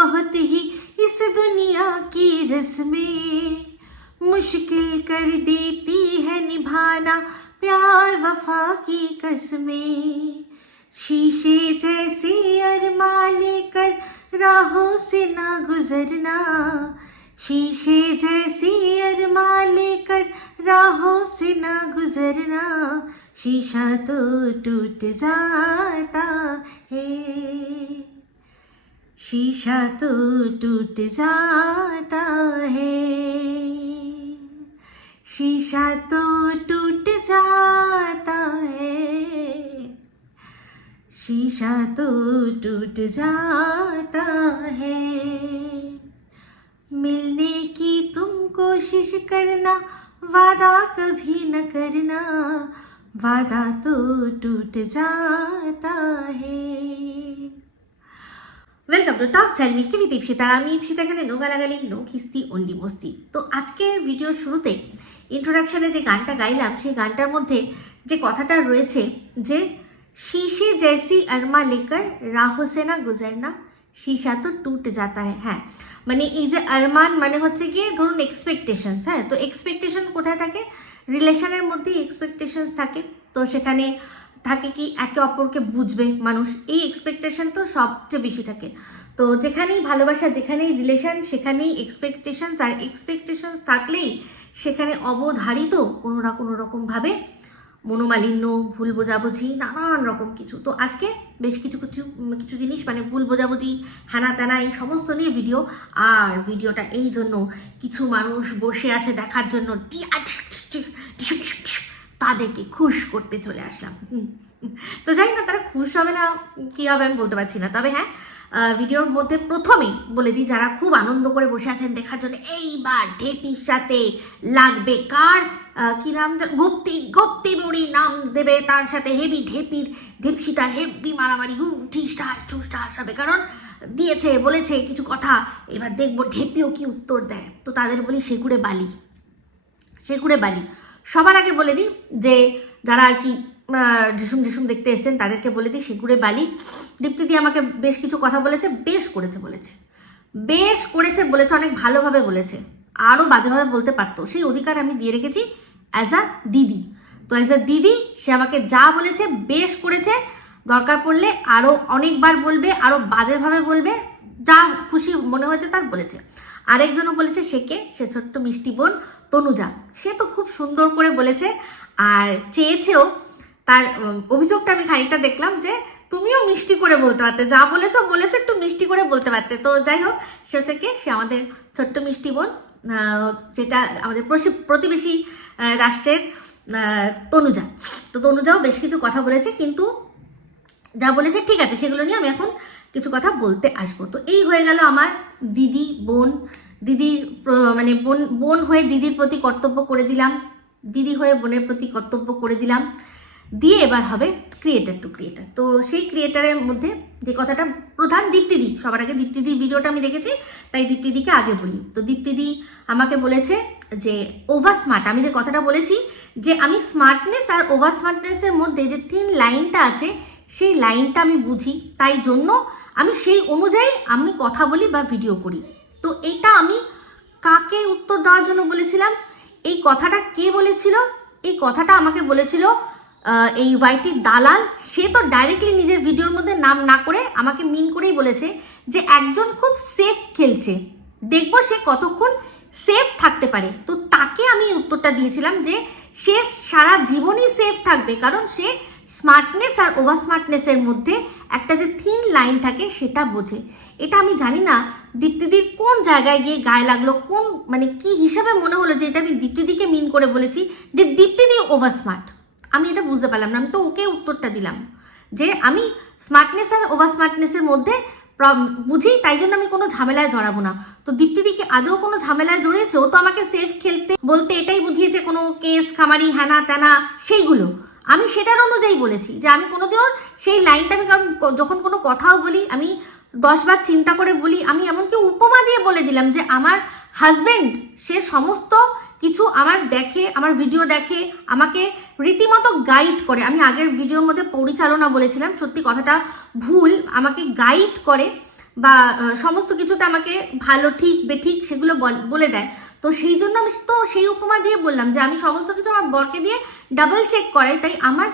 बहुत ही इस दुनिया की रस्में। मुश्किल कर देती है निभाना प्यार वफा की कसमें। शीशे जैसे अरमा लेकर राहों से ना गुजरना। शीशे जैसी अरमा लेकर राहों से ना गुजरना। शीशा तो टूट जाता है। शीशा तो टूट जाता है। शीशा तो टूट जाता है। शीशा तो टूट जाता है। मिलने की तुम कोशिश करना, वादा कभी न करना, वादा तो टूट जाता है। ওয়েলকাম টু টক চাইল মিষ্টি উইথ ইপসিতা আমি ইপসিতা এখানে নোগা লাগালি নো খিস্তি অনলি মস্তি। তো আজকের ভিডিওর শুরুতে ইন্ট্রোডাকশানে যে গানটা গাইলাম, সেই গানটার মধ্যে যে কথাটা রয়েছে যে, শীষে জেসি আরমা লেকার, রাহো সেনা গুজারনা শীষা তো টুট যাতা হ্যাঁ, হ্যাঁ মানে এই যে আরমান মানে হচ্ছে গিয়ে ধরুন এক্সপেকটেশনস হ্যাঁ? তো এক্সপেকটেশন কোথায় থাকে? রিলেশনের মধ্যেই এক্সপেকটেশনস থাকে। তো সেখানে থাকে কি একে অপরকে বুঝবে মানুষ। এই এক্সপেকটেশন তো সবচেয়ে বেশি থাকে। তো যেখানেই ভালোবাসা, যেখানেই রিলেশন সেখানেই এক্সপেকটেশনস আর এক্সপেকটেশনস থাকলেই সেখানে অবধারিত কোনো না কোনো রকমভাবে মনোমালিন্য, ভুল বোঝাবুঝি, নানান রকম কিছু। তো আজকে বেশ কিছু কিছু কিছু জিনিস মানে ভুল বোঝাবুঝি হ্যানা ত্যানা এই সমস্ত নিয়ে ভিডিও আর ভিডিওটা এই জন্য কিছু মানুষ বসে আছে দেখার জন্য। তাদেরকে খুশ করতে চলে আসলাম। তো জানি না, তারা খুশ হবে না, কী হবে আমি বলতে পারছি না। তবে হ্যাঁ ভিডিওর মধ্যে প্রথমেই বলে দিই, যারা খুব আনন্দ করে বসে আছেন দেখার জন্য, এইবার ঢেপির সাথে লাগবে কার? কি নাম গুপ্তি গুপ্তি বুড়ি নাম দেবে তার সাথে হেভি ঢেপির ঢেপসিতার হেভি মারামারি হু ঠিস ঠাস ঠুস ঠাস হবে। কারণ দিয়েছে, বলেছে কিছু কথা, এবার দেখব ঢেপিও কি উত্তর দেয়। তো তাদের বলি সেগুড়ে বালি। সেগুড়ে বালি। সবার আগে বলে দিই যে যারা আর কি ঢিসুম ঢিসুম দেখতে এসেছেন, তাদেরকে বলে দিই সেগুড়ে বালি। দীপ্তিদি আমাকে বেশ কিছু কথা বলেছে, বেশ করেছে বলেছে। বেশ করেছে বলেছে, অনেক ভালোভাবে বলেছে। আরও বাজেভাবে বলতে পারতো। সেই অধিকার আমি দিয়ে রেখেছি অ্যাজ আ দিদি। তো অ্যাজ আ দিদি, সে আমাকে যা বলেছে, বেশ করেছে। দরকার পড়লে আরও অনেকবার বলবে আরও বাজেভাবে বলবে। যা খুশি মনে হয়েছে তার বলেছে। আরেকজনও বলেছে সেকে সে ছোট্ট মিষ্টি বোন তনুজা। সে তো খুব সুন্দর করে বলেছে আর চেয়েছেও তার অভিযোগটা আমি খানিকটা দেখলাম যে, তুমিও মিষ্টি করে বলতে পারতে। যা বলেছ বলেছ, একটু মিষ্টি করে বলতে পারতে। তো যাই হোক, সে হচ্ছে কে? সে আমাদের ছোট্ট মিষ্টি বোন যেটা আমাদের প্রতিবেশী রাষ্ট্রের তনুজা। তো তনুজাও বেশ কিছু কথা বলেছে, কিন্তু যা বলেছে ঠিক আছে, সেগুলো নিয়ে আমি এখন কিছু কথা বলতে আসব। তো এই হয়ে গেল আমার দিদি, বোন। দিদির মানে বোন বোন হয়ে দিদির প্রতি কর্তব্য করে দিলাম। দিদি হয়ে বোনের প্রতি কর্তব্য করে দিলাম। দিয়ে এবার হবে ক্রিয়েটার টু ক্রিয়েটার তো সেই ক্রিয়েটারের মধ্যে যে কথাটা প্রধান দীপ্তিদি, সবার আগে দীপ্তিদির ভিডিওটা আমি দেখেছি, তাই দীপ্তিদিকে আগে বলি। তো দীপ্তিদি আমাকে বলেছে যে ওভার স্মার্ট আমি যে কথাটা বলেছি, যে আমি স্মার্টনেস আর ওভার স্মার্টনেসের মধ্যে যে তিন লাইনটা আছে, সেই লাইনটা আমি বুঝি। তাই জন্য আমি সেই অনুযায়ী আমি কথা বলি বা ভিডিও করি। তো এটা আমি কাকে উত্তর দেওয়ার জন্য বলেছিলাম? এই কথাটা কে বলেছিল? এই কথাটা আমাকে বলেছিল এই ওয়াইটির দালাল। সে তো ডাইরেক্টলি নিজের ভিডিওর মধ্যে নাম না করে আমাকে মিন করেই বলেছে যে একজন খুব সেফ খেলছে। দেখব সে কতক্ষণ সেফ থাকতে পারে। তো তাকে আমি উত্তরটা দিয়েছিলাম যে সে সারা জীবনই সেফ থাকবে, কারণ সে স্মার্টনেস আর ওভার স্মার্টনেসের মধ্যে একটা যে থিন লাইন থাকে সেটা বোঝে। এটা আমি জানি না, দীপ্তিদির কোন জায়গায় গিয়ে গায়ে লাগল, কোন মানে কি হিসাবে মনে হলো যে এটা আমি দীপ্তিদিকে মিন করে বলেছি যে দীপ্তিদি ওভার স্মার্ট আমি এটা বুঝতে পারলাম না, আমি তো ওকে উত্তরটা দিলাম যে আমি স্মার্টনেস আর ওভার স্মার্টনেসের মধ্যে বুঝি, তাই জন্য আমি কোনো ঝামেলায় জড়াবো না। তো দীপ্তিদিকে আদৌ কোনো ঝামেলায় জড়িয়েছে? ও তো আমাকে সেফ খেলতে বলতে এটাই বুঝিয়েছে কোনো কেস খামারি হ্যানা ত্যানা সেইগুলো। আমি সেটার অনুযায়ী বলেছি যে আমি কোনোদিনও সেই লাইনটা আমি কারণ যখন কোনো কথাও বলি, আমি দশবার চিন্তা করে বলি, আমি এমনকি উপমা দিয়ে বলে দিলাম যে আমার হাজবেন্ড সে সমস্ত কিছু আমার দেখে, আমার ভিডিও দেখে, আমাকে রীতিমতো গাইড করে। আমি আগের ভিডিওর মধ্যে পরিচালনা বলেছিলাম, সত্যি কথাটা ভুল, আমাকে গাইড করে বা সমস্ত কিছুতে আমাকে ভালো, ঠিক বেঠিক সেগুলো বলে দেয়। তো সেই জন্য আমি তো সেই উপমা দিয়ে বললাম যে আমি সমস্ত কিছু আমার বরকে দিয়ে ডাবল চেক করাই, তাই আমার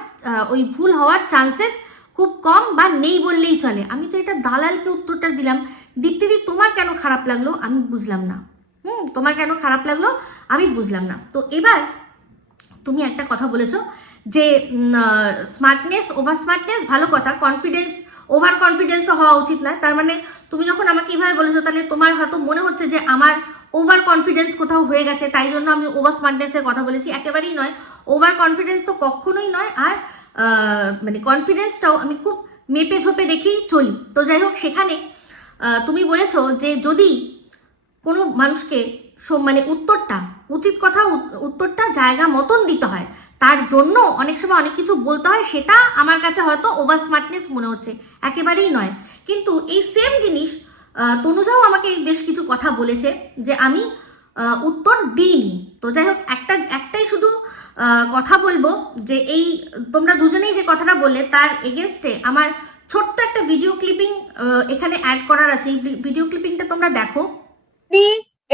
ওই ভুল হওয়ার চান্সেস খুব কম বা নেই বললেই চলে। আমি তো এটা দালালকে উত্তরটা দিলাম। দীপ্তিদি, তোমার কেন খারাপ লাগল? আমি বুঝলাম না। হুম, তোমার কেন খারাপ লাগল? আমি বুঝলাম না। তো এবার তুমি একটা কথা বলেছ যে স্মার্টনেস ওভার স্মার্টনেস ভালো কথা। কনফিডেন্স ওভার কনফিডেন্সও হওয়া উচিত না। তার মানে তুমি যখন আমাকে এইভাবে বলেছ, তাহলে তোমার হয়তো মনে হচ্ছে যে আমার ওভার কনফিডেন্স কোথাও হয়ে গেছে, তাই জন্য আমি ওভার স্মার্টনেসের কথা বলেছি। একেবারেই নয় ওভার কনফিডেন্স তো কখনোই নয়, আর মানে কনফিডেন্সটাও আমি খুব মেপে ঝোপে রেখেই চলি। তো যাই হোক, সেখানে তুমি বলেছ যে যদি কোনো মানুষকে মানে উত্তরটা, উচিত কথা উত্তরটা জায়গা মতন দিতে হয়, তার জন্য অনেক সময় অনেক কিছু বলতে হয়, সেটা আমার কাছে হয়তো ওভার স্মার্টনেস মনে হচ্ছে। একেবারেই নয়। কিন্তু এই সেম জিনিস তনুজাও আমাকে বেশ কিছু কথা বলেছে যে আমি উত্তর দিইনি। তো যাই হোক, একটা, একটাই শুধু কথা বলব যে এই, তোমরা দুজনেই যে কথাটা বললে তার এগেনস্টে আমার ছোট্ট একটা ভিডিও ক্লিপিং এখানে অ্যাড করার আছে। এই ভিডিও ক্লিপিংটা তোমরা দেখো।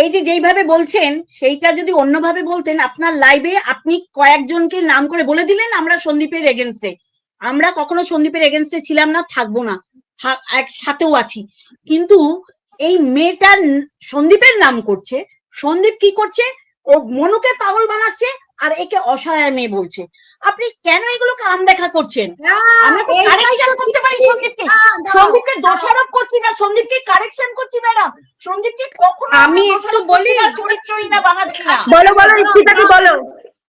এই যে যেইভাবে বলছেন, সেইটা যদি অন্যভাবে বলতেন, আপনার লাইভে আপনি কয়েকজনকে নাম করে বলে দিলেন আমরা সন্দীপের এগেনস্টে আমরা কখনো সন্দীপের এগেনস্টে ছিলাম না, থাকব না। একসাথেও আছি। কিন্তু এই মেয়েটার সন্দীপের নাম করছে। সন্দীপ কি করছে? ও মনুকে পাগল বানাচ্ছে আর একে অসহায় মেয়ে বলছে। আপনি কেন এগুলোকে আনদেখা করছেন? আমরা তো কারেকশন করতে পারি সন্দীপকে। সন্দীপকে দোষারোপ করছি না সন্দীপকে কারেকশন করছি ম্যাডাম। সন্দীপকে কখনো আমি একটু বলি। করছি না, বানাচ্ছি না। বলো বলো বলো।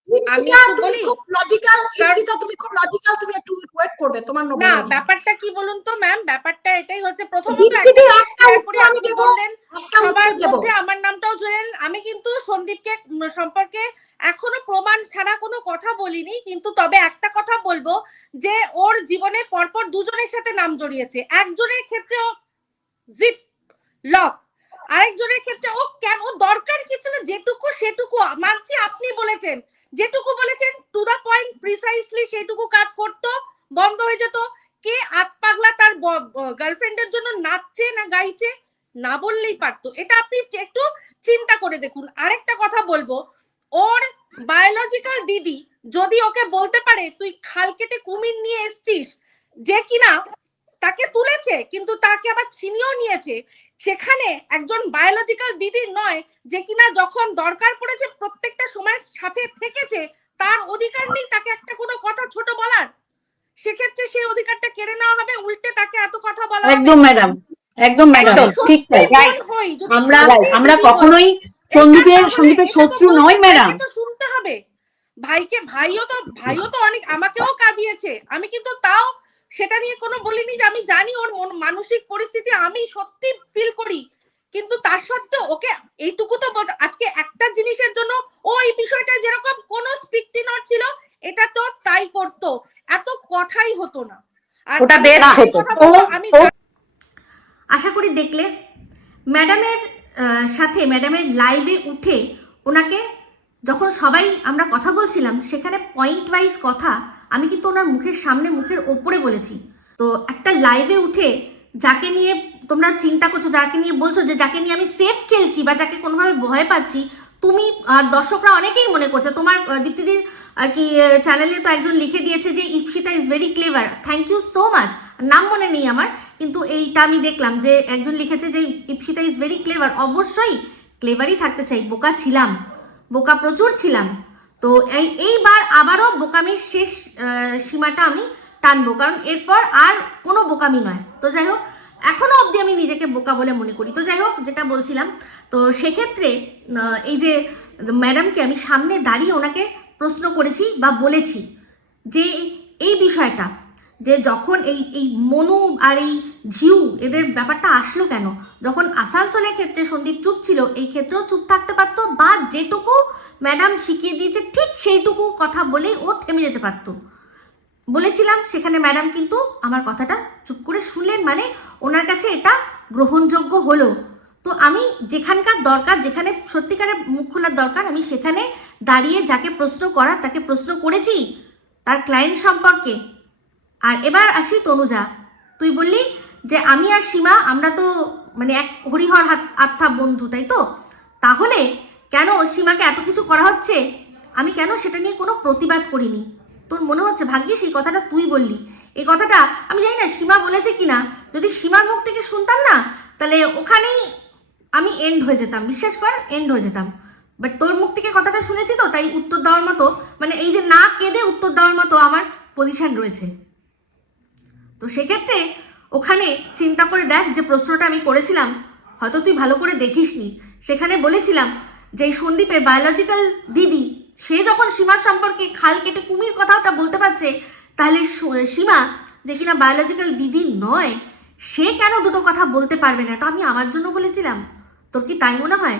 আমি বলি? খুব লজিক্যাল কারণ- তুমি খুব লজিক্যাল তুমি একটু ওয়েট করবে তোমার না ব্যাপারটা কি বলুন তো ম্যাম ব্যাপারটা এটাই হচ্ছে প্রথমত আমি বললেন সবার মধ্যে আমার নামটাও আমি কিন্তু সন্দীপকে সম্পর্কে এখনও প্রমাণ ছাড়া কোনো কথা বলিনি কিন্তু তবে একটা কথা বলব যে ওর জীবনে পরপর দুজনের সাথে নাম জড়িয়েছে। একজনের ক্ষেত্রে জিপ লক আরেকজনের ক্ষেত্রে ও কেন দরকার কি ছিল যেটুকু সেটুকু মানছি আপনি বলেছেন। যেটুকু বলেছেন টু দা পয়েন্ট প্রিসাইসলি সেটুকু কাজ করতো, বন্ধ হয়ে যেত। কে আত পাগলা তার গার্লফ্রেন্ডের জন্য নাচছে না গাইছে, না বললেই পারতো। এটা আপনি একটু চিন্তা করে দেখুন। আরেকটা কথা বলব, ওর বায়োলজিক্যাল দিদি যদি ওকে বলতে পারে, তুই খাল কেটে কুমির নিয়ে এসছিস, যে কিনা তাকে তুলেছে, কিন্তু তাকে আবার ছিনিয়েও নিয়েছে সেখানে একজন বায়োলজিক্যাল দিদি নয় যে কিনা যখন দরকার পড়েছে প্রত্যেকটা সময় সাথে থেকেছে তার অধিকার নেই তাকে একটা কোনো কথা ছোট বলার। সেক্ষেত্রে সেই অধিকারটা কেড়ে নেওয়া হবে উল্টে তাকে এত কথা বলা একদম ম্যাডাম একদম ম্যাডাম ঠিক তাই। আমরা আমরা কখনোই সন্দীপের সন্দীপের শত্রু নয় ম্যাডাম তো শুনতে হবে। ভাইকে ভাইও তো ভাইও তো অনেক আমাকেও কাঁদিয়েছে। আমি কিন্তু তাও সেটা নিয়ে কোনো বলিনি যে আমি জানি ওর মন- মানসিক পরিস্থিতি আমি সত্যি ফিল করি। কিন্তু তার সত্ত্বেও ওকে এইটুকু তো আজকে একটা জিনিসের জন্য ও এই বিষয়টা যেরকম কোন স্পিকটি নট ছিল এটা তো তাই করতো। এত কথাই হতো না। আর ওটা একটা হতো। আমি আশা করি দেখলে ম্যাডামের আহ, সাথে ম্যাডামের লাইভে উঠে ওনাকে যখন সবাই আমরা কথা বলছিলাম সেখানে পয়েন্ট ওয়াইজ কথা আমি কিন্তু ওনার মুখের সামনে মুখের ওপরে বলেছি। তো একটা লাইভে উঠে যাকে নিয়ে তোমরা চিন্তা করছ, যাকে নিয়ে বলছো যে যাকে নিয়ে আমি সেফ খেলছি বা যাকে কোনোভাবে ভয় পাচ্ছি, তুমি আর দর্শকরা অনেকেই মনে করছে। তোমার দীপ্তিদির, আর কি চ্যানেলে তো একজন লিখে দিয়েছে যে Ipsita is very clever thank you so much নাম মনে নেই আমার, কিন্তু এইটা আমি দেখলাম যে একজন লিখেছে যে ইপসিতা ইজ ভেরি ক্লেভার অবশ্যই ক্লেভারই থাকতে চাই। বোকা ছিলাম। বোকা প্রচুর ছিলাম। তো এই, এইবার আবারও বোকামির শেষ সীমাটা আমি টানবো। কারণ এরপর আর কোনো বোকামি নয়। তো যাই হোক, এখনও অবধি আমি নিজেকে বোকা বলে মনে করি। তো যাই হোক, যেটা বলছিলাম, তো সেক্ষেত্রে এই যে ম্যাডামকে আমি সামনে দাঁড়িয়ে ওনাকে প্রশ্ন করেছি বা বলেছি যে এই বিষয়টা, যে যখন এই এই মনু আর এই ঝিউ, এদের ব্যাপারটা আসলো কেন? যখন আসানসোলের ক্ষেত্রে সন্দীপ চুপ ছিল, এই ক্ষেত্রেও চুপ থাকতে পারতো বা যেটুকু ম্যাডাম শিখিয়ে দিয়েছে ঠিক সেইটুকু কথা বলেই ও থেমে যেতে পারতো। বলেছিলাম, সেখানে ম্যাডাম কিন্তু আমার কথাটা চুপ করে শুনলেন মানে ওনার কাছে এটা গ্রহণযোগ্য হলো। তো আমি যেখানকার দরকার, যেখানে সত্যিকারের মুখ খোলার দরকার, আমি সেখানে দাঁড়িয়ে যাকে প্রশ্ন করার তাকে প্রশ্ন করেছি তার ক্লায়েন্ট সম্পর্কে। আর এবার আসি তনুজা, তুই বললি যে আমি আর সীমা, আমরা তো মানে এক হরিহর হাত আত্মা বন্ধু, তাই তো? তাহলে কেন সীমাকে এত কিছু করা হচ্ছে? আমি কেন সেটা নিয়ে কোনো প্রতিবাদ করিনি? তোর মনে হচ্ছে ভাগ্যিস এই কথাটা তুই বললি। এই কথাটা আমি জানি না সীমা বলেছে কিনা। যদি সীমার মুখ থেকে শুনতাম না, তাহলে ওখানেই আমি এন্ড হয়ে যেতাম। বিশ্বাস কর এন্ড হয়ে যেতাম। বাট তোর মুখ থেকে কথাটা শুনেছি তো, তাই উত্তর দেওয়ার মতো মানে এই যে না কেঁদে উত্তর দেওয়ার মতো আমার পজিশন রয়েছে। তো সেক্ষেত্রে ওখানে চিন্তা করে দেখ যে প্রশ্নটা আমি করেছিলাম, হয়তো তুই ভালো করে দেখিসনি। সেখানে বলেছিলাম যে সন্দীপের বায়োলজিক্যাল দিদি, সে যখন সীমার সম্পর্কে খাল কেটে কুমির কথাটা বলতে পারছে, তাহলে সীমা যে কিনা বায়োলজিক্যাল দিদি নয়, সে কেন দুটো কথা বলতে পারবে না? এটা আমি আমার জন্য বলেছিলাম। তোর কি তাই মনে হয়?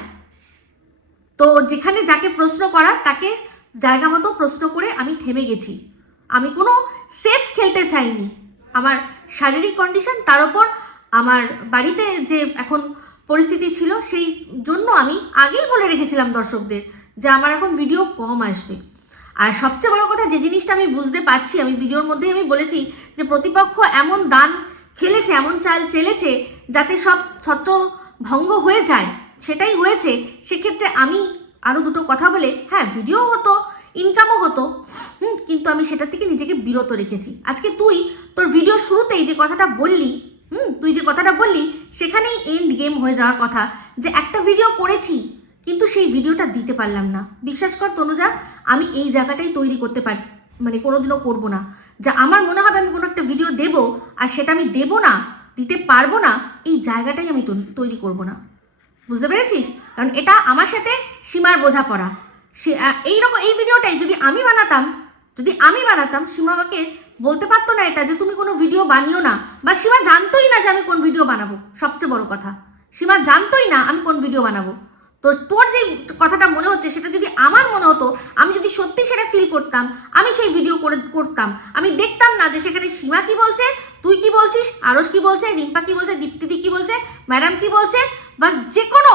তো যেখানে যাকে প্রশ্ন করার তাকে জায়গা মতো প্রশ্ন করে আমি থেমে গেছি। আমি কোনো সেফ খেলতে চাইনি। আমার শারীরিক কন্ডিশন তার উপর আমার বাড়িতে যে এখন পরিস্থিতি ছিল সেই জন্য আমি আগেই বলে রেখেছিলাম দর্শকদের যে আমার এখন ভিডিও কম আসবে। আর সবচেয়ে বড় কথা যে জিনিসটা আমি বুঝতে পারছি, আমি ভিডিওর মধ্যেই আমি বলেছি যে প্রতিপক্ষ এমন দান খেলেছে, এমন চাল চেলেছে যাতে সব ছত্র ভঙ্গ হয়ে যায়। সেটাই হয়েছে। সেক্ষেত্রে আমি আরও দুটো কথা বলে হ্যাঁ ভিডিও হতো ইনকামও হতো, হুম, কিন্তু আমি সেটা থেকে নিজেকে বিরত রেখেছি। আজকে তুই তোর ভিডিও শুরুতেই যে কথাটা বললি হুম, তুই যে কথাটা বললি, সেখানেই এন্ড গেম হয়ে যাওয়ার কথা যে একটা ভিডিও করেছি, কিন্তু সেই ভিডিওটা দিতে পারলাম না। বিশ্বাস কর তনুজা, আমি এই জায়গাটাই তৈরি করতে পার মানে কোনোদিনও করব না। যা আমার মনে হবে আমি কোনো একটা ভিডিও দেব, আর সেটা আমি দেব না, দিতে পারব না, এই জায়গাটাই আমি তৈরি করব না। বুঝতে পেরেছিস? কারণ এটা আমার সাথে সীমার বোঝাপড়া। সে- এইরকম, এই ভিডিওটাই যদি আমি বানাতাম, যদি আমি বানাতাম, সীমা আমাকে বলতে পারতো না এটা যে তুমি কোনো ভিডিও বানিও না। বা সীমা জানতোই না যে আমি কোন ভিডিও বানাবো, সবচেয়ে বড় কথা। সীমা জানতোই না আমি কোন ভিডিও বানাবো। তো তোর যে কথাটা মনে হচ্ছে সেটা যদি আমার মনে হতো, আমি যদি সত্যি সেটা ফিল করতাম, আমি সেই ভিডিও করে, করতাম। আমি দেখতাম না যে সেখানে সীমা কি বলছে, তুই কি বলছিস আরস কি বলছে, রিম্পা কি বলছে, দীপ্তিদি কি বলছে, ম্যাডাম কি বলছে, বা যে কোনো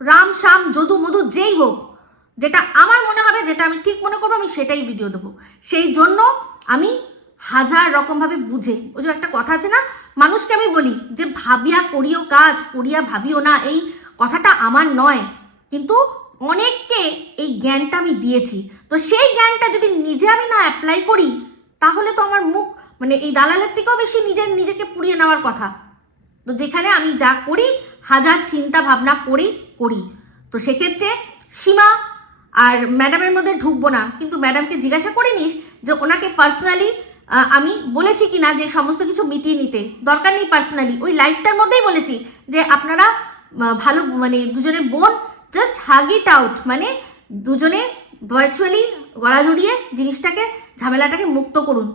রাম, শ্যাম, যদু, মধু, যেই হোক, যেটা আমার মনে হবে, যেটা আমি ঠিক মনে করব, আমি সেটাই ভিডিও দেবো। সেই জন্য আমি হাজার রকমভাবে বুঝে, ওই যে একটা কথা আছে না, মানুষকে আমি বলি যে ভাবিয়া করিও কাজ, করিয়া ভাবিও না, এই কথাটা আমার নয়। কিন্তু অনেককে এই জ্ঞানটা আমি দিয়েছি। তো সেই জ্ঞানটা যদি নিজে আমি না অ্যাপ্লাই করি, তাহলে তো আমার মুখ মানে এই দালালের থেকেও বেশি নিজের, নিজেকে পুড়িয়ে নেওয়ার কথা। তো যেখানে আমি যা করি, হাজার চিন্তা ভাবনা করে করি। তো সেক্ষেত্রে সীমা আর ম্যাডামের মধ্যে ঢুকবো না। কিন্তু ম্যাডামকে জিজ্ঞাসা করে নিস যে ওনাকে পার্সোনালি আমি বলেছি কি না যে সমস্ত কিছু মিটিয়ে নিতে, দরকার নেই পার্সোনালি ওই লাইফটার মধ্যেই বলেছি যে আপনারা ভালো মানে দুজনে বোন জাস্ট হাগ ইট আউট মানে দুজনে ভার্চুয়ালি গলা জড়িয়ে জিনিসটাকে, ঝামেলাটাকে মুক্ত করুন।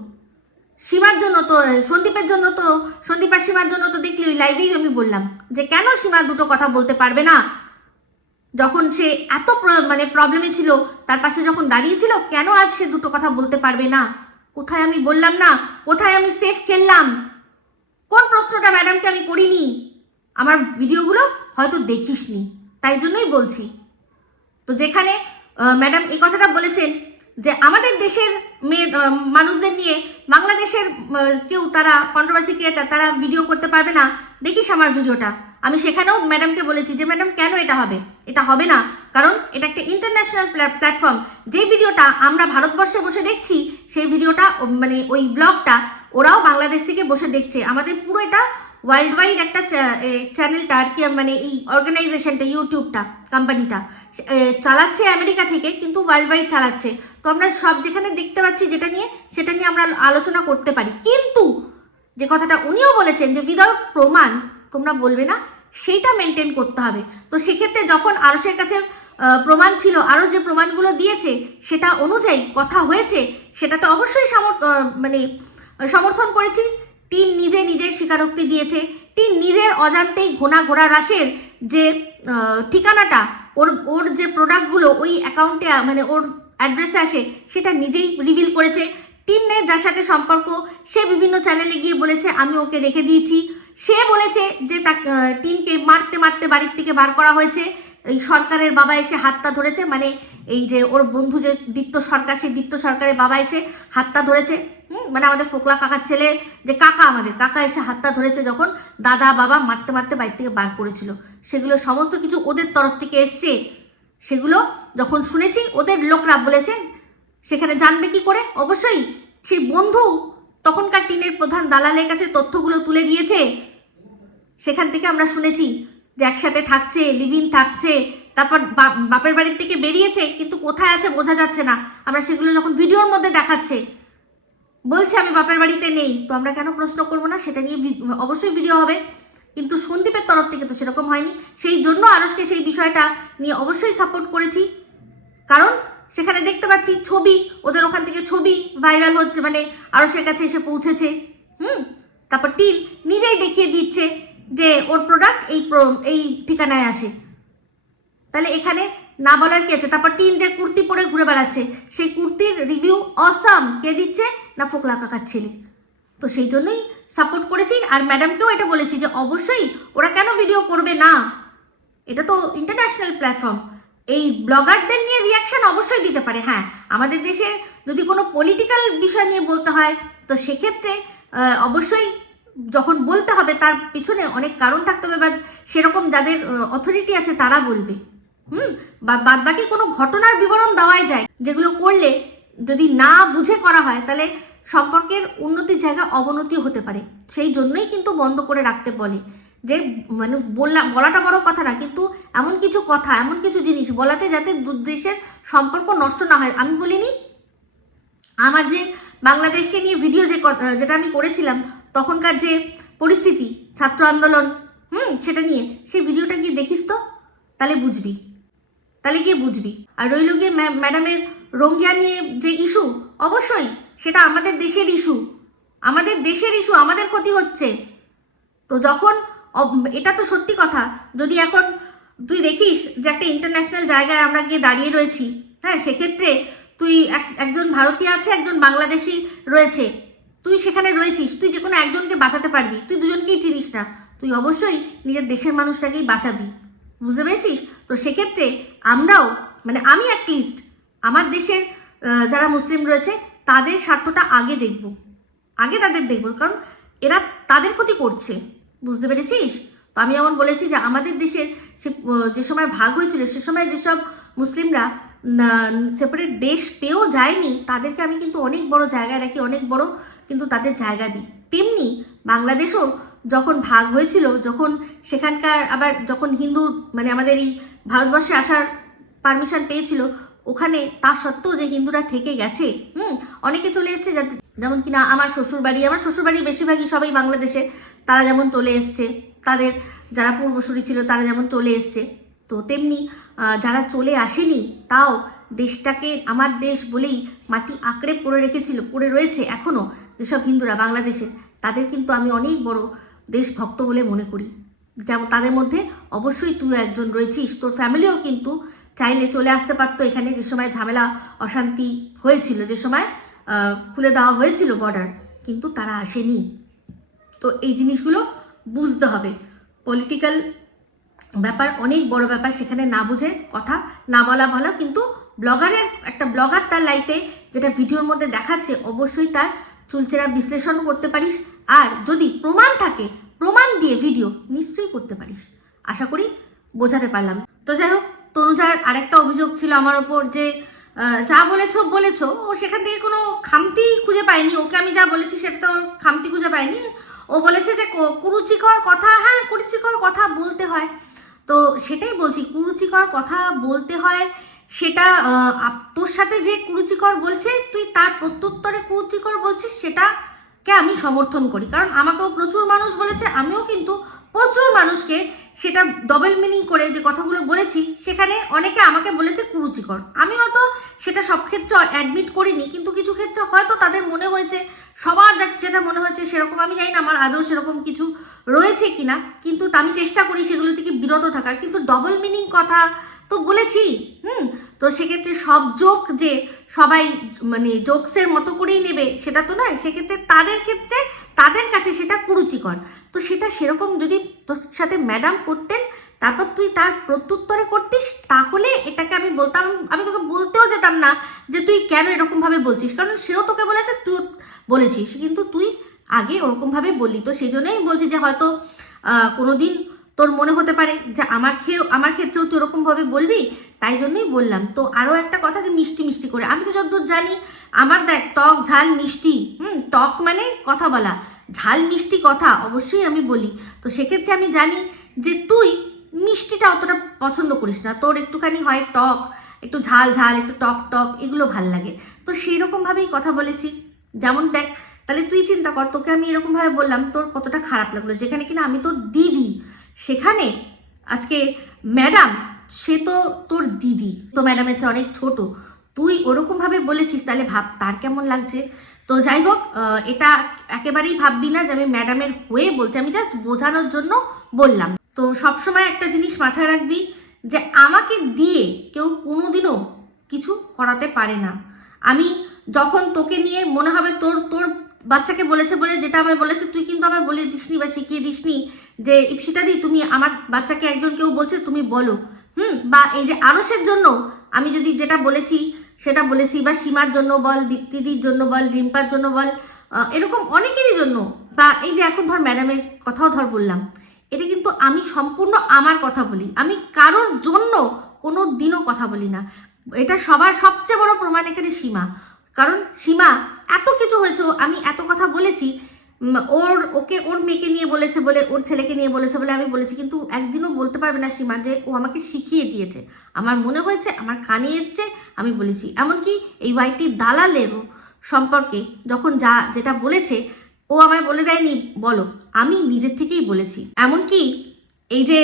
সীমার জন্য তো, সন্দীপের জন্য তো, সন্দীপ আর সীমার জন্য তো দেখলি ওই লাইভেই আমি বললাম যে কেন সীমা দুটো কথা বলতে পারবে না? যখন সে এত মানে প্রবলেমে ছিল, তার পাশে যখন দাঁড়িয়েছিল কেন আজ সে দুটো কথা বলতে পারবে না? কোথায় আমি বললাম না? কোথায় আমি সেফ খেললাম? কোন প্রশ্নটা ম্যাডামকে আমি করিনি? আমার ভিডিওগুলো হয়তো দেখিসনি। তাই জন্যই বলছি। তো যেখানে ম্যাডাম এই কথাটা বলেছেন যে আমাদের দেশের মেয়ে মানুষদের নিয়ে বাংলাদেশের কেউ তারা কন্ট্রোভার্সি ক্রিয়েটার তারা ভিডিও করতে পারবে না। দেখিস আমার ভিডিওটা আমি সেখানেও ম্যাডামকে বলেছি যে ম্যাডাম কেন এটা হবে? এটা হবে না। কারণ এটা একটা ইন্টারন্যাশনাল প্ল্যাটফর্ম যে ভিডিওটা আমরা ভারতবর্ষে বসে দেখছি, সেই ভিডিওটা মানে ওই ব্লগটা ওরাও বাংলাদেশ থেকে বসে দেখছে। আমাদের পুরো এটা ওয়ার্ল্ড ওয়াইড একটা চ্যানেলটা আর কি মানে এই অর্গানাইজেশনটা ইউটিউবটা কোম্পানিটা চালাচ্ছে আমেরিকা থেকে, কিন্তু ওয়ার্ল্ড ওয়াইড চালাচ্ছে। তো আমরা সব যেখানে দেখতে পাচ্ছি যেটা নিয়ে, সেটা নিয়ে আমরা আলোচনা করতে পারি। কিন্তু যে কথাটা উনিও বলেছেন যে উইদাউট প্রমাণ, তোমরা বলবে না সেইটা মেনটেন করতে হবে। তো সেক্ষেত্রে যখন আরসের কাছে প্রমাণ ছিল, আরও যে প্রমাণগুলো দিয়েছে, সেটা অনুযায়ী কথা হয়েছে, সেটা তো অবশ্যই মানে সমর্থন করেছি। টিন নিজে নিজের স্বীকারোক্তি দিয়েছে। টিন নিজের অজান্তেই ঘোনা ঘোড়া রাসের যে ঠিকানাটা, ওর ওর যে প্রোডাক্টগুলো ওই অ্যাকাউন্টে মানে ওর অ্যাড্রেসে আসে, সেটা নিজেই রিভিল করেছে। টিনের যার সাথে সম্পর্ক, সে বিভিন্ন চ্যানেলে গিয়ে বলেছে, আমি ওকে রেখে দিয়েছি। সে বলেছে যে তা টিনকে মারতে মারতে বাড়ির থেকে বার করা হয়েছে। এই সরকারের বাবা এসে হাতটা ধরেছে মানে এই যে ওর বন্ধু যে দীপ্ত সরকার, সেই দীপ্ত সরকারের বাবা এসে হাতটা ধরেছে। হুম মানে আমাদের ফোকলা কাকার ছেলে, যে কাকা আমাদের, কাকা এসে হাতটা ধরেছে যখন দাদা, বাবা মারতে মারতে বাড়ি থেকে বার করেছিল। সেগুলো সমস্ত কিছু ওদের তরফ থেকে এসছে। সেগুলো যখন শুনেছি, ওদের লোকরা বলেছে, সেখানে জানবে কি করে? অবশ্যই সেই বন্ধু তখনকার টিনের প্রধান দালালের কাছে তথ্যগুলো তুলে দিয়েছে। সেখান থেকে আমরা শুনেছি যে একসাথে থাকছে, লিভিন থাকছে, তারপর বাপের বাড়ির থেকে বেরিয়েছে, কিন্তু কোথায় আছে বোঝা যাচ্ছে না। আমরা সেগুলো যখন ভিডিওর মধ্যে দেখাচ্ছে, বলছে, আমি বাপের বাড়িতে নেই। তো আমরা কেন প্রশ্ন করব না? সেটা নিয়ে অবশ্যই ভিডিও হবে। কিন্তু সন্দীপের তরফ থেকে তো সেরকম হয়নি। সেই জন্য আরসকে সেই বিষয়টা নিয়ে অবশ্যই সাপোর্ট করেছি। কারণ সেখানে দেখতে পাচ্ছি ছবি, ওদের ওখান থেকে ছবি ভাইরাল হচ্ছে মানে আরসের কাছে এসে পৌঁছেছে, হুম? তারপর টিন নিজেই দেখিয়ে দিচ্ছে যে ওর প্রোডাক্ট এই এই ঠিকানায় আসে। তাহলে এখানে না বলার কি আছে? তারপর টিন যে কুর্তি পরে ঘুরে বেড়াচ্ছে, সেই কুর্তির রিভিউ অসাম কে দিচ্ছে? না ফোকলা কাকার ছেলে। তো সেই জন্যই সাপোর্ট করেছি, আর ম্যাডামকেও এটা বলেছি যে অবশ্যই ওরা কেন ভিডিও করবে না? এটা তো ইন্টারন্যাশনাল প্ল্যাটফর্ম এই ব্লগারদের নিয়ে রিয়াকশন অবশ্যই দিতে পারে হ্যাঁ। আমাদের দেশে যদি কোনো পলিটিক্যাল বিষয় নিয়ে বলতে হয়, তো সেক্ষেত্রে অবশ্যই যখন বলতে হবে তার পিছনে অনেক কারণ থাকতে হবে, বা সেরকম যাদের অথরিটি আছে তারা বলবে। হুম? বা বাদ বাকি কোনো ঘটনার বিবরণ দেওয়াই যায়, যেগুলো করলে যদি না বুঝে করা হয়, তাহলে সম্পর্কের উন্নতির জায়গা অবনতি হতে পারে। সেই জন্যই কিন্তু বন্ধ করে রাখতে বলে। যে মানে বললাম বলাটা বড় কথা না, কিন্তু এমন কিছু কথা, এমন কিছু জিনিস বলাতে যাতে দু দেশের সম্পর্ক নষ্ট না হয়। আমি বলিনি, আমার যে বাংলাদেশকে নিয়ে ভিডিও যে যেটা আমি করেছিলাম, তখনকার যে পরিস্থিতি, ছাত্র আন্দোলন, হুম, সেটা নিয়ে সেই ভিডিওটা গিয়ে দেখিস তো? তাহলে বুঝবি। তাহলে গিয়ে বুঝবি। আর রইল গিয়ে ম্যা- ম্যাডামের রোঙ্গিয়া নিয়ে যে ইস্যু অবশ্যই সেটা আমাদের দেশের ইস্যু আমাদের দেশের ইস্যু আমাদের ক্ষতি হচ্ছে। তো যখন এটা তো সত্যি কথা। যদি এখন তুই দেখিস যে একটা ইন্টারন্যাশনাল জায়গায় আমরা গিয়ে দাঁড়িয়ে রয়েছি হ্যাঁ সেক্ষেত্রে তুই এক- একজন ভারতীয় আছে, একজন বাংলাদেশি রয়েছে। তুই সেখানে রয়েছিস, তুই যে কোনো একজনকে বাঁচাতে পারবি, তুই দুজনকেই চিনিস না। তুই অবশ্যই নিজের দেশের মানুষটাকেই বাঁচাবি। বুঝতে পেরেছিস? তো সেক্ষেত্রে আমরাও মানে আমি অ্যাটলিস্ট আমার দেশের যারা মুসলিম রয়েছে, তাদের স্বার্থটা আগে দেখব। আগে তাদের দেখব, কারণ এরা তাদের ক্ষতি করছে। বুঝতে পেরেছিস? তো আমি যেমন বলেছি যে আমাদের দেশের সে যে সময় ভাগ হয়েছিল, সে সময় যেসব মুসলিমরা সেপারেট দেশ পেয়েও যায়নি, তাদেরকে আমি কিন্তু অনেক বড় জায়গায় রাখি, অনেক বড় কিন্তু তাদের জায়গা দিই। তেমনি বাংলাদেশও যখন ভাগ হয়েছিল, যখন সেখানকার আবার যখন হিন্দু মানে আমাদের এই ভারতবর্ষে আসার পারমিশন পেয়েছিল, ওখানে তা সত্ত্বেও যে হিন্দুরা থেকে গেছে, হুম, অনেকে চলে এসছে যাতে, যেমন কিনা আমার শ্বশুরবাড়ি আমার শ্বশুরবাড়ি বেশিরভাগই সবাই বাংলাদেশে তারা যেমন চলে এসছে, তাদের যারা পূর্বসূরি ছিল তারা যেমন চলে এসছে। তো তেমনি যারা চলে আসেনি, তাও দেশটাকে আমার দেশ বলেই মাটি আঁকড়ে পড়ে রেখেছিল, পড়ে রয়েছে এখনও যেসব হিন্দুরা বাংলাদেশে তাদের কিন্তু আমি অনেক বড় দেশভক্ত বলে মনে করি। যেমন তাদের মধ্যে অবশ্যই তুই একজন রয়েছিস, তোর ফ্যামিলিও কিন্তু চাইলে চলে আসতে পারতো এখানে যে সময় ঝামেলা, অশান্তি হয়েছিল, যে সময় খুলে দেওয়া হয়েছিল বর্ডার কিন্তু তারা আসেনি। তো এই জিনিসগুলো বুঝতে হবে। পলিটিক্যাল ব্যাপার অনেক বড় ব্যাপার, সেখানে না বুঝে কথা না বলা ভালো, কিন্তু ব্লগারের, একটা ব্লগার তার লাইফে যেটা ভিডিওর মধ্যে দেখাচ্ছে, অবশ্যই তার চুলচেরা বিশ্লেষণ করতে পারিস। আর যদি প্রমাণ থাকে, প্রমাণ দিয়ে ভিডিও নিশ্চয়ই করতে পারিস। আশা করি বোঝাতে পারলাম। তো যাই হোক, তনুজার আরেকটা অভিযোগ ছিল আমার ওপর যে যা বলেছ বলেছ। ও সেখান থেকে কোনো খামতি খুঁজে পায়নি। ওকে আমি যা বলেছি সেটা তো খামতি খুঁজে পাইনি ও বলেছে যে কুরুচিকর কথা হ্যাঁ কুরুচিকর কথা বলতে হয়। তো সেটাই বলছি, কুরুচিকর কথা বলতে হয়, সেটা তোর সাথে যে কুরুচিকর বলছে, তুই তার প্রত্যুত্তরে কুরুচিকর বলছিস, সেটাকে আমি সমর্থন করি। কারণ আমাকেও প্রচুর মানুষ বলেছে, আমিও কিন্তু প্রচুর মানুষকে সেটা ডবল মিনিং করে যে কথাগুলো বলেছি, সেখানে অনেকে আমাকে বলেছে কুরুচিকর। আমি হয়তো সেটা সব ক্ষেত্রে অ্যাডমিট করিনি, কিন্তু কিছু ক্ষেত্রে হয়তো তাদের মনে হয়েছে, সবার যেটা মনে হয়েছে সেরকম। আমি জানি না আমার আদৌ সেরকম কিছু রয়েছে কিনা, কিন্তু আমি চেষ্টা করি সেগুলো থেকে বিরত থাকার। কিন্তু ডবল মিনিং কথা তো বলেছি হুম তো সেক্ষেত্রে সব জোক যে সবাই মানে জোকসের মতো করেই নেবে সেটা তো নয় সেক্ষেত্রে তাদের ক্ষেত্রে তাদের কাছে সেটা কুরুচিকর। তো সেটা সেরকম যদি তোর সাথে ম্যাডাম করতেন তারপর তুই তার প্রত্যুত্তরে করতিস তাহলে এটাকে আমি বলতাম আমি তোকে বলতেও যেতাম না যে তুই কেন এরকমভাবে বলছিস কারণ সেও তোকে বলেছে তুই বলেছিস। কিন্তু তুই আগে ওরকমভাবে বললি তো সেই জন্যই বলছি যে হয়তো আহ, কোনোদিন তোর মনে হতে পারে যে আমার খেয়েও আমার ক্ষেত্রেও তুই ওরকমভাবে বলবি? তাই জন্যই বললাম। তো আরও একটা কথা যে মিষ্টি মিষ্টি করে। আমি তো যতদূর জানি, আমার দেখ, টক, ঝাল, মিষ্টি, হুম, টক মানে কথা বলা। ঝাল, মিষ্টি কথা অবশ্যই আমি বলি। তো সেক্ষেত্রে আমি জানি যে তুই মিষ্টিটা অতটা পছন্দ করিস না। তোর একটুখানি হয় টক, একটু ঝাল ঝাল, একটু টক টক, এগুলো ভালো লাগে। তো সেই রকমভাবেই কথা বলেছি। যেমন দেখ, তাহলে তুই চিন্তা কর, তোকে আমি এরকমভাবে বললাম, তোর কতটা খারাপ লাগল? যেখানে কিনা আমি তোর দিদি। সেখানে আজকে ম্যাডাম, সে তো তোর দিদি। তো ম্যাডামের চেয়ে অনেক ছোট। তুই ওরকমভাবে বলেছিস, তাহলে ভাব তার কেমন লাগছে? তো যাই হোক এটা একেবারেই ভাববি না যে আমি ম্যাডামের হয়ে বলছি, আমি জাস্ট বোঝানোর জন্য বললাম। তো সবসময় একটা জিনিস মাথায় রাখবি যে আমাকে দিয়ে কেউ কোনোদিনও কিছু করাতে পারে না। আমি যখন তোকে নিয়ে মনে হবে তোর তোর বাচ্চাকে বলেছে বলে যেটা আমায় বলেছে, তুই কিন্তু আমায় বলে দিসনি বা শিখিয়ে দিসনি। যে ইপসিতাদি তুমি আমার বাচ্চাকে একজন কেউ বলছে, তুমি বলো। হুম? বা এই যে আরসের জন্য, আমি যদি যেটা বলেছি, সেটা বলেছি, বা সীমার জন্য বল, দীপ্তিদির জন্য বল, রিম্পার জন্য বল এরকম অনেকেরই জন্য। বা এই যে এখন ধর ম্যাডামের কথাও ধর বললাম, এটা কিন্তু আমি সম্পূর্ণ আমার কথা বলি। আমি কারোর জন্য কোনো দিনও কথা বলি না। এটা সবার সবচেয়ে বড় প্রমাণ এখানে সীমা। কারণ সীমা এত কিছু হয়েছে, আমি এত কথা বলেছি ওর, ওকে, ওর মেয়েকে নিয়ে বলেছে বলে, ওর ছেলেকে নিয়ে বলেছে বলে আমি বলেছি, কিন্তু একদিনও বলতে পারবে না সীমা যে ও আমাকে শিখিয়ে দিয়েছে। আমার মনে হয়েছে, আমার কানে এসছে, আমি বলেছি। এমনকি এই ওয়াইটি দালালেরও সম্পর্কে যখন যা, যেটা বলেছে, ও আমায় বলে দেয়নি, বলো, আমি নিজের থেকেই বলেছি। এমনকি এই যে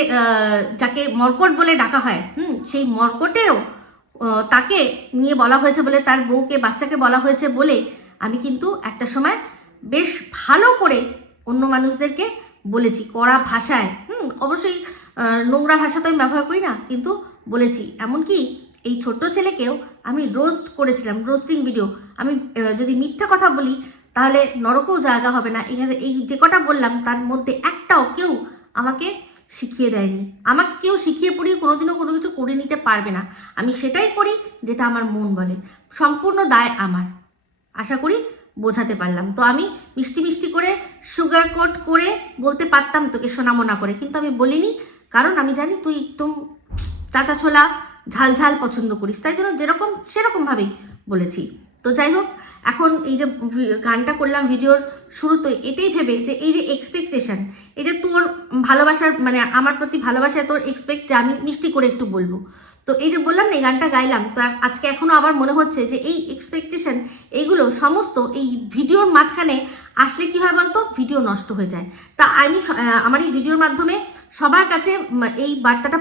যাকে মর্কট বলে ডাকা হয়, হুম, সেই মর্কটেরও তাকে নিয়ে বলা হয়েছে বলে, তার বউকে, বাচ্চাকে বলা হয়েছে বলে আমি কিন্তু একটা সময় বেশ ভালো করে অন্য মানুষদেরকে বলেছি, কড়া ভাষায়। হুম, অবশ্যই নোংরা ভাষা তো আমি ব্যবহার করি না, কিন্তু বলেছি। এমনকি এই ছোট্ট ছেলেকেও আমি রোস্ট করেছিলাম রোস্টিং ভিডিও আমি যদি মিথ্যা কথা বলি, তাহলে নরকেও জায়গা হবে না। এখানে এই যে কটা বললাম, তার মধ্যে একটাও কেউ আমাকে শিখিয়ে দেয়নি। আমাকে কেউ শিখিয়ে পড়িয়ে কোনোদিনও কোনো কিছু করে নিতে পারবে না। আমি সেটাই করি, যেটা আমার মন বলে। সম্পূর্ণ দায় আমার। আশা করি বোঝাতে পারলাম। তো আমি মিষ্টি মিষ্টি করে সুগার কোট করে বলতে পারতাম তোকে সোনামোনা করে, কিন্তু আমি বলিনি। কারণ আমি জানি তুই একদম চাচা ছোলা, ঝাল ঝাল পছন্দ করিস। তাই জন্য যেরকম, সেরকমভাবেই বলেছি। তো যাই হোক, এখন এই যে গানটা করলাম ভিডিওর শুরুতে, এটাই ভেবে যে এই যে এক্সপেকটেশন এই যে তোর ভালোবাসার মানে আমার প্রতি ভালোবাসায় তোর এক্সপেক্ট যে আমি মিষ্টি করে একটু বলব। তো এই যে বললাম না, এই গানটা গাইলাম, তো আজকে এখনও আবার মনে হচ্ছে যে এই এক্সপেকটেশন এইগুলো সমস্ত এই ভিডিওর মাঝখানে আসলে কি হয় বলতো? ভিডিও নষ্ট হয়ে যায়। তা আমি আমার এই ভিডিওর মাধ্যমে সবার কাছে এই বার্তাটা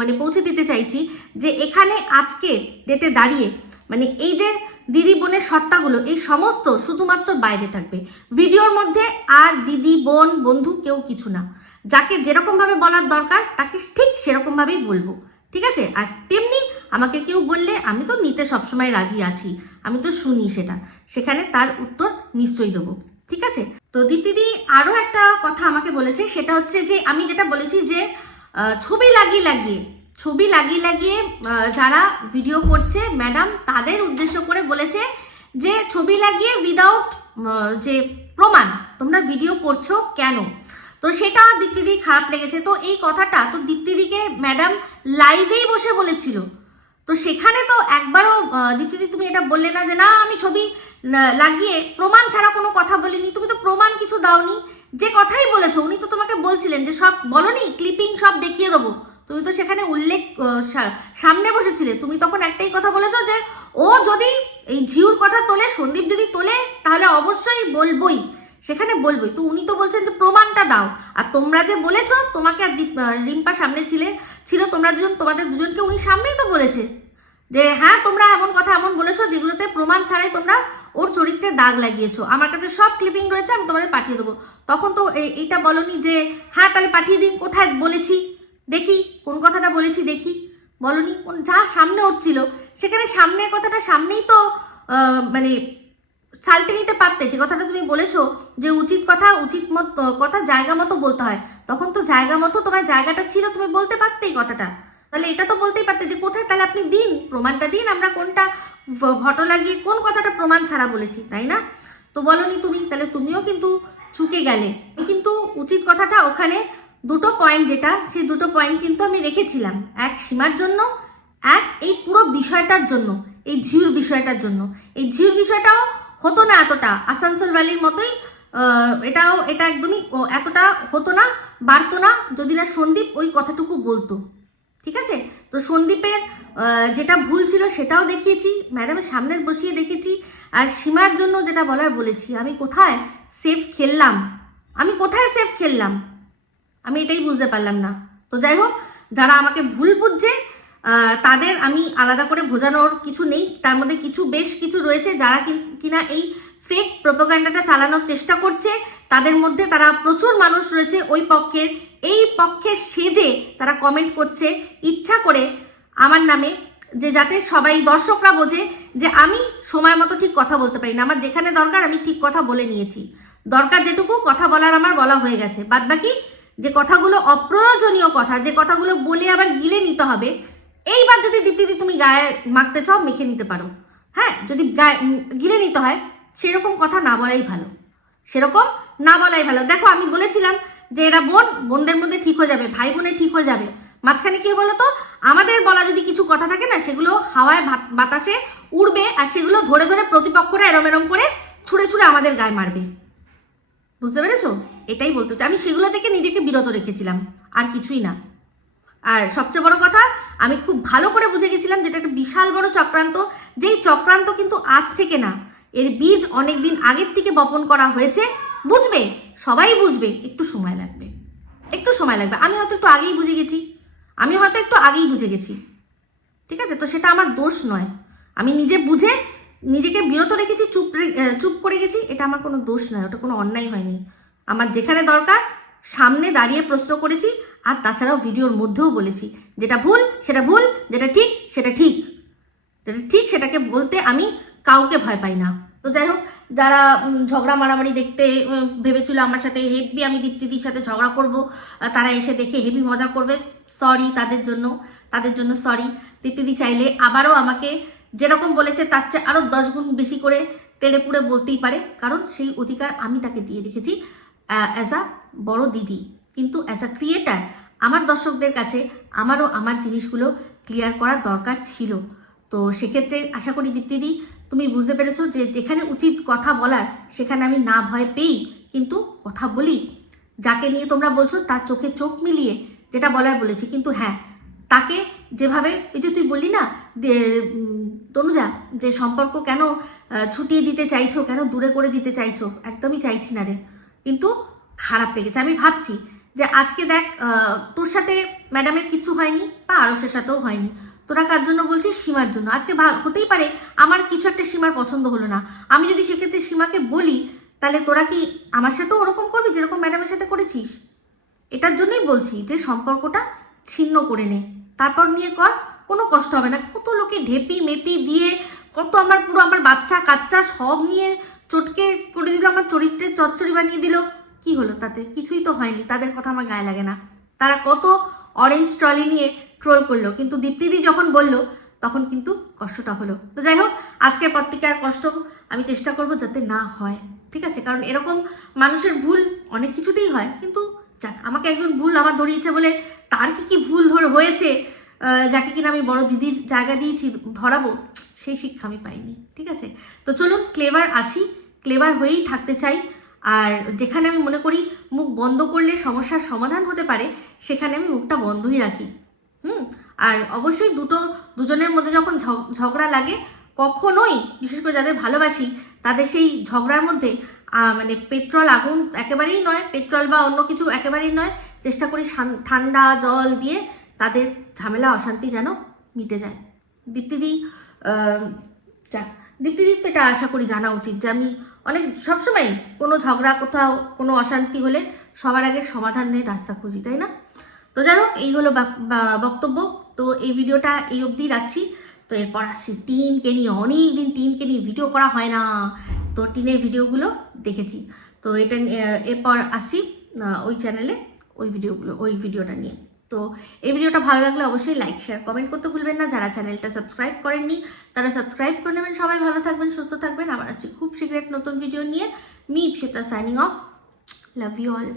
মানে পৌঁছে দিতে চাইছি যে এখানে আজকে ডেটে দাঁড়িয়ে মানে এই যে দিদি বোনের সত্তাগুলো, এই সমস্ত শুধুমাত্র বাইরে থাকবে। ভিডিওর মধ্যে আর দিদি, বোন, বন্ধু কেউ কিছু না। যাকে যেরকমভাবে বলার দরকার, তাকে ঠিক সেরকমভাবেই বলব। ঠিক আছে? আর তেমনি আমাকে কেউ বললে আমি তো নিতে সবসময় রাজি আছি। আমি তো শুনি সেটা। সেখানে তার উত্তর নিশ্চয়ই দেবো। ঠিক আছে? তো দীপ্তিদি আরও একটা কথা আমাকে বলেছে, সেটা হচ্ছে যে আমি যেটা বলেছি যে ছবি লাগিয়ে লাগিয়ে, ছবি লাগিয়ে লাগিয়ে যারা ভিডিও করছে, ম্যাডাম তাদের উদ্দেশ্য করে বলেছে যে ছবি লাগিয়ে উইদাউট যে প্রমাণ, তোমরা ভিডিও করছ কেন? তো সেটা দীপ্তিদি খারাপ লেগেছে। তো এই কথাটা, তো দীপ্তিদিকে ম্যাডাম লাইভেই বসে বলেছিল। তো সেখানে তো একবারও দীপ্তিদি তুমি এটা বললে না যে, না, আমি ছবি লাগিয়ে প্রমাণ ছাড়া কোনো কথা বলিনি। তুমি তো প্রমাণ কিছু দাওনি। যে কথাই বলেছ, উনি তো তোমাকে বলছিলেন যে, সব বলনি ক্লিপিং সব দেখিয়ে দেবো। তুমি তো সেখানে উল্লেখ সামনে বসেছিলে। তুমি তখন একটাই কথা বলেছ যে, ও যদি এই ঝিউর কথা তোলে, সন্দীপ যদি তোলে, তাহলে অবশ্যই বলবই। সেখানে বলবই। তো উনি তো বলছেন যে, প্রমাণটা দাও। আর তোমরা যে বলেছ, তোমাকে আর রিম্পা সামনে ছিলে, ছিল, তোমরা দুজন, তোমাদের দুজনকে উনি সামনেই তো বলেছে। যে হ্যাঁ তোমরা এমন কথা এমন বলেছ যেগুলোতে প্রমাণ ছাড়াই তোমরা ওর চরিত্রে দাগ লাগিয়েছো। আমার কাছে সব ক্লিপিং রয়েছে, আমি তোমাদের পাঠিয়ে দেবো। তখন তো এইটা বলনি যে হ্যাঁ তাহলে পাঠিয়ে দিন, কোথায় বলেছি? দেখি, কোন কথাটা বলেছি দেখি। বলনি যা সামনে হচ্ছিল, সেখানে সামনের কথাটা সামনেই তো মানে সালটে নিতে পারতে, যে কথাটা তুমি বলেছ, যে উচিত কথা, উচিত মত, কথা জায়গা মতো বলতে হয়। তখন তো জায়গা মতো তোমার জায়গাটা ছিল, তুমি বলতে পারতে কথাটা। তাহলে এটা তো বলতেই পারতে যে কোথায়, তাহলে আপনি দিন, প্রমাণটা দিন, আমরা কোনটা ভটো লাগিয়ে কোন কথাটা প্রমাণ ছাড়া বলেছি, তাই না? তো বলনি তুমি, তাহলে তুমিও কিন্তু চুকে গেলে। কিন্তু উচিত কথাটা ওখানে দুটো পয়েন্ট যেটা, সেই দুটো পয়েন্ট কিন্তু আমি রেখেছিলাম। এক সীমার জন্য, এক এই পুরো বিষয়টার জন্য, এই ঝিউর বিষয়টার জন্য। এই ঝিউর বিষয়টাও হতো না এতটা। আসানসোল ভ্যালির মতোই এটাও, এটা একদমই এতটা হতো না, বাড়তো না, যদি না সন্দীপ ওই কথাটুকু বলতো। ঠিক আছে? তো সন্দীপের যেটা ভুল ছিল সেটাও দেখিয়েছি ম্যাডামের সামনে বসিয়ে দেখেছি, আর সীমার জন্য যেটা বলার বলেছি, আমি কোথায় সেফ খেললাম? আমি কোথায় সেফ খেললাম? আমি এটাই বুঝতে পারলাম না। তো যাই হোক, যারা আমাকে ভুল বুঝছে তাদের আমি আলাদা করে বোঝানোর কিছু নেই। তার মধ্যে কিছু বেশ কিছু রয়েছে যারা কিনা এই ফেক প্রোপাগান্ডাটা চালানোর চেষ্টা করছে। তাদের মধ্যে তারা প্রচুর মানুষ রয়েছে ওই পক্ষের। এই পক্ষে সেজে তারা কমেন্ট করছে। ইচ্ছা করে আমার নামে যে যাতে সবাই দর্শকরা বোঝে যে আমি সময় মতো ঠিক কথা বলতে পারি না। আমার যেখানে দরকার আমি ঠিক কথা বলে নিয়েছি। দরকার যেটুকু কথা বলার আমার বলা হয়ে গেছে। বাদ বাকি যে কথাগুলো অপ্রয়োজনীয় কথা, যে কথাগুলো বলে আবার গিলে নিতে হবে এইবার যদি দীপ্তিদি তুমি গায়ে মাখতে চাও, মেখে নিতে পারো। হ্যাঁ যদি গায়ে গিলে নিতে হয়, সেরকম কথা না বলাই ভালো। সেরকম না বলাই ভালো। দেখো, আমি বলেছিলাম যে এরা বোন, বোনদের মধ্যে ঠিক হয়ে যাবে ভাই বোনে ঠিক হয়ে যাবে। মাঝখানে কি বলো তো, আমাদের বলা যদি কিছু কথা থাকে না, সেগুলো হাওয়ায় বাতাসে উড়বে, আর সেগুলো ধরে ধরে প্রতিপক্ষরা এরম এরম করে ছুঁড়ে ছুঁড়ে আমাদের গায়ে মারবে। বুঝতে পেরেছ? এটাই বলতে আমি সেগুলো থেকে নিজেকে বিরত রেখেছিলাম, আর কিছুই না। আর সবচেয়ে বড় কথা, আমি খুব ভালো করে বুঝে গেছিলাম যেটা একটা বিশাল বড় চক্রান্ত, যেই চক্রান্ত কিন্তু আজ থেকে না, এর বীজ অনেক দিন আগের থেকে বপন করা হয়েছে। বুঝবে? সবাই বুঝবে। একটু সময় লাগবে। একটু সময় লাগবে। আমি হয়তো একটু আগেই বুঝে গেছি। আমি হয়তো একটু আগেই বুঝে গেছি। ঠিক আছে? তো সেটা আমার দোষ নয়। আমি নিজে বুঝে নিজেকে বিরত রেখেছি, চুপ চুপ করে গেছি। এটা আমার কোনো দোষ নয়। ওটা কোনো অন্যায় হয়নি। আমার যেখানে দরকার, সামনে দাঁড়িয়ে প্রশ্ন করেছি। আর তাছাড়াও ভিডিওর মধ্যেও বলেছি, যেটা ভুল, সেটা ভুল, যেটা ঠিক, সেটা ঠিক। যেটা ঠিক, সেটাকে বলতে আমি কাউকে ভয় পাই না। তো যাই হোক, যারা ঝগড়া মারামারি দেখতে ভেবেছিল আমার সাথে হেভি আমি দীপ্তিদির সাথে ঝগড়া করব তারা এসে দেখে হেভি মজা করবে। সরি তাদের জন্য তাদের জন্য সরি দীপ্তিদি চাইলে আবারও আমাকে যেরকম বলেছে, তার চেয়ে আরও দশ গুণ বেশি করে তেড়ে পুড়ে বলতেই পারে। কারণ সেই অধিকার আমি তাকে দিয়ে রেখেছি অ্যাজ আ বড় দিদি। কিন্তু অ্যাজ আ ক্রিয়েটার আমার দর্শকদের কাছে আমারও আমার জিনিসগুলো ক্লিয়ার করার দরকার ছিল। তো সেক্ষেত্রে আশা করি দীপ্তিদি, তুমি বুঝতে পেরেছ যে যেখানে উচিত কথা বলার, সেখানে আমি না ভয় পেই কিন্তু কথা বলি। যাকে নিয়ে তোমরা বলছো তার চোখে চোখ মিলিয়ে যেটা বলার বলেছি। কিন্তু হ্যাঁ তাকে যেভাবে, এই যে তুই বললি না তনুজা, যে সম্পর্ক কেন ছুটিয়ে দিতে চাইছো, কেন দূরে করে দিতে চাইছো, একদমই চাইছি না রে। কিন্তু খারাপ লেগেছে। আমি ভাবছি যে আজকে দেখ তোর সাথে ম্যাডামের কিছু হয়নি বা আরসের সাথেও হয়নি। তোরা কার জন্য বলছিস? সীমার জন্য। আজকে হতেই পারে আমার কিছু একটা সীমার পছন্দ হলো না। আমি যদি সেক্ষেত্রে সীমাকে বলি, তাহলে তোরা কি আমার সাথেও ওরকম করবি যেরকম ম্যাডামের সাথে করেছিস? এটার জন্যই বলছি যে সম্পর্কটা ছিন্ন করে নে। তারপর নিয়ে কর, কোনো কষ্ট হবে না। কত লোকে ঢেপি মেপি দিয়ে, কত আমার পুরো আমার বাচ্চা কাচ্চা সব নিয়ে চটকে করে দিল, আমার চরিত্রের চচ্চড়ি বানিয়ে দিল। কি হলো তাতে? কিছুই তো হয়নি। তাদের কথা আমার গায়ে লাগে না। তারা কত অরেঞ্জ ট্রলি নিয়ে ট্রোল করল। কিন্তু দীপ্তিদি যখন বলল, তখন কিন্তু কষ্টটা হলো। তো যাই হোক, আজকের পর থেকে আর কষ্ট আমি চেষ্টা করব যাতে না হয়। ঠিক আছে? কারণ এরকম মানুষের ভুল অনেক কিছুতেই হয়। কিন্তু যাক, আমাকে একজন ভুল আমার ধরিয়েছে বলে তার কি কি ভুল ধর হয়েছে যাকে কিনা আমি বড় দিদির জায়গা দিয়েছি ধরাবো, সেই শিক্ষা আমি পাইনি। ঠিক আছে? তো চলুন ক্লেভার আছি। ক্লেভার হয়েই থাকতে চাই। আর যেখানে আমি মনে করি মুখ বন্ধ করলে সমস্যার সমাধান হতে পারে, সেখানে আমি মুখটা বন্ধই রাখি। হুম? আর অবশ্যই দুটো, দুজনের মধ্যে যখন ঝগ- ঝগড়া লাগে, কখনোই, বিশেষ করে যাদের ভালোবাসি, তাদের সেই ঝগড়ার মধ্যে মানে পেট্রোল আগুন একেবারেই নয়, পেট্রোল বা অন্য কিছু একেবারেই নয়, চেষ্টা করি ঠান্ডা জল দিয়ে তাদের ঝামেলা, অশান্তি যেন মিটে যায়। দীপ্তিদি যাক, দীপ্তিদির তো এটা আশা করি জানা উচিত যে আমি অনেক সবসময় কোনো ঝগড়া কোথাও, কোনো অশান্তি হলে সবার আগে সমাধানের রাস্তা খুঁজি, তাই না? তো যাই হোক, এই হলো বক্তব্য। তো এই ভিডিওটা এই অবধি রাখছি। তো এরপর আসছি টিনকে নিয়ে। অনেক দিন টিনকে নিয়ে ভিডিও করা হয় না। তো টিনের ভিডিওগুলো দেখেছি। তো এটা এরপর আসি ওই চ্যানেলে ওই ভিডিওগুলো, ওই ভিডিওটা নিয়ে। তো এই ভিডিওটা ভালো লাগলে অবশ্যই লাইক শেয়ার কমেন্ট করতে ভুলবেন না। যারা চ্যানেলটা সাবস্ক্রাইব করেননি, তারা সাবস্ক্রাইব করে নেবেন। সবাই ভালো থাকবেন, সুস্থ থাকবেন। আবার আসছি খুব শীঘ্র নতুন ভিডিও নিয়ে। মি সেটা signing off love you all